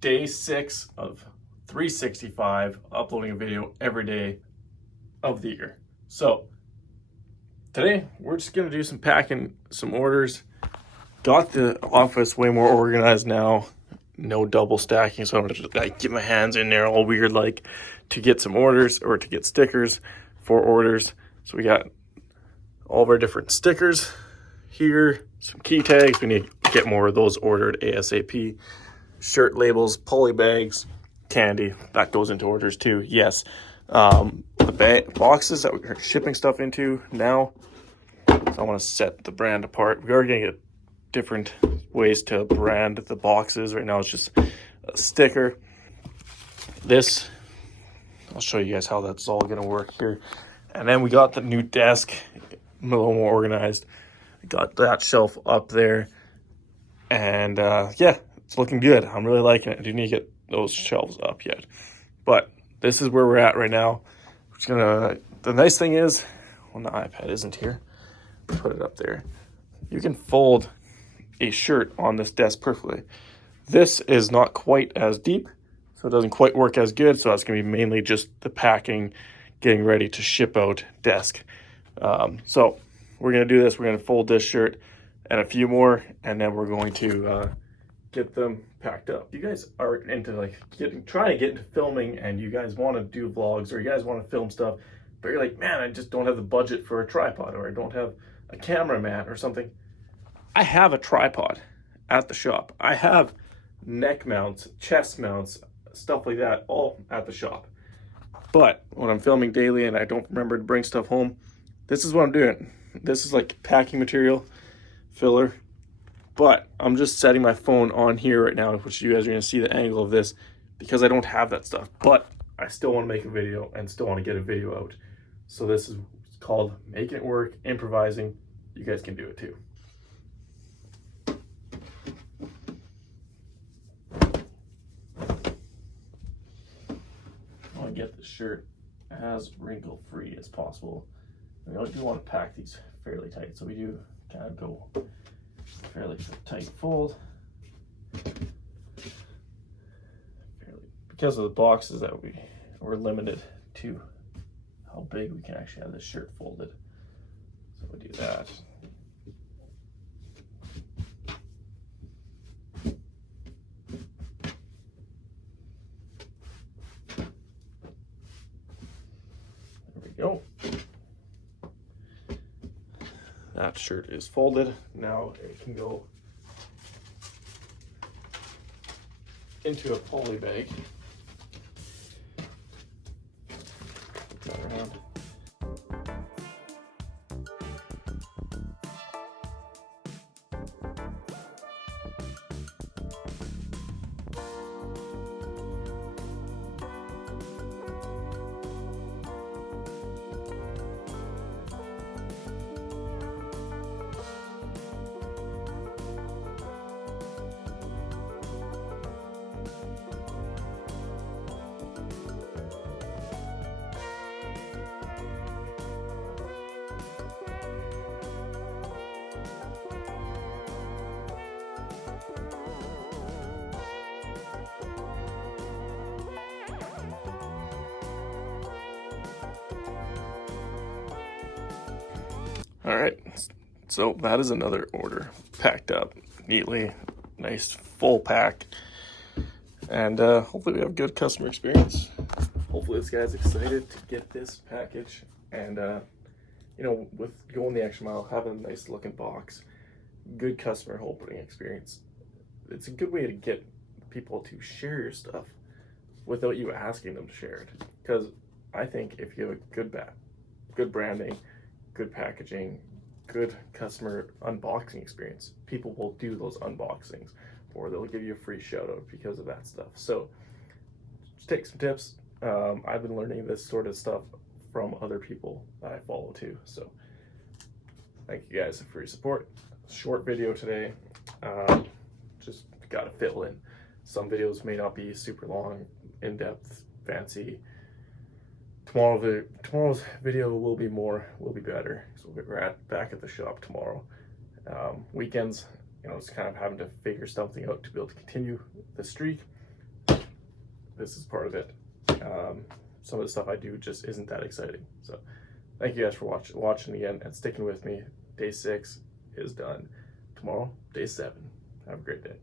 day 6 of 365, uploading a video every day of the year. So today we're just gonna do some packing, some orders. Got the office way more organized now. No double stacking, so I'm gonna just like get my hands in there all weird like to get some orders or to get stickers for orders. So we got all of our different stickers here, some key tags. We need to get more of those ordered ASAP. Shirt labels, poly bags, candy, that goes into orders too. Yes. The boxes that we're shipping stuff into now. So I want to set the brand apart. We are going to get different ways to brand the boxes. Right now it's just a sticker. This, I'll show you guys how that's all going to work here. And then we got the new desk, a little more organized. Got that shelf up there. And yeah, it's looking good. I'm really liking it. I do need to get those shelves up yet. But this is where we're at right now. Just gonna, the nice thing is, when the iPad isn't here, put it up there. You can fold a shirt on this desk perfectly. This is not quite as deep, so it doesn't quite work as good. So that's gonna be mainly just the packing, getting ready to ship out desk. So we're gonna do this. We're gonna fold this shirt and a few more, and then we're going to get them packed up. You guys are into like trying to get into filming, and you guys want to do vlogs, or you guys want to film stuff, but you're like, man, I just don't have the budget for a tripod, or I don't have a cameraman or something. I have a tripod at the shop. I have neck mounts, chest mounts, stuff like that, all at the shop. But when I'm filming daily and I don't remember to bring stuff home, this is what I'm doing. This is like packing material, filler. But I'm just setting my phone on here right now, which you guys are going to see the angle of this, because I don't have that stuff. But I still want to make a video and still want to get a video out. So this is called making it work, improvising. You guys can do it too. I want to get this shirt as wrinkle free as possible. We do want to pack these fairly tight, so we do kind of go fairly tight fold. Because of the boxes that we're limited to how big we can actually have this shirt folded. So we do that. There we go. That shirt is folded. Now it can go into a poly bag. Put that around. All right, so that is another order packed up neatly, nice full pack, and hopefully we have good customer experience. Hopefully this guy's excited to get this package, and you know, with going the extra mile, having a nice looking box, good customer opening experience. It's a good way to get people to share your stuff without you asking them to share it, because I think if you have a good branding, good packaging, good customer unboxing experience, people will do those unboxings, or they'll give you a free shout out because of that stuff. So just take some tips. I've been learning this sort of stuff from other people that I follow too. So thank you guys for your support. Short video today. Just got to fill in. Some videos may not be super long, in-depth, fancy. Tomorrow's video will be better. So we're back at the shop tomorrow. Weekends, you know, it's kind of having to figure something out to be able to continue the streak. this is part of it. Some of the stuff I do just isn't that exciting. So thank you guys for watching again and sticking with me. Day 6 is done. Tomorrow, day 7. Have a great day.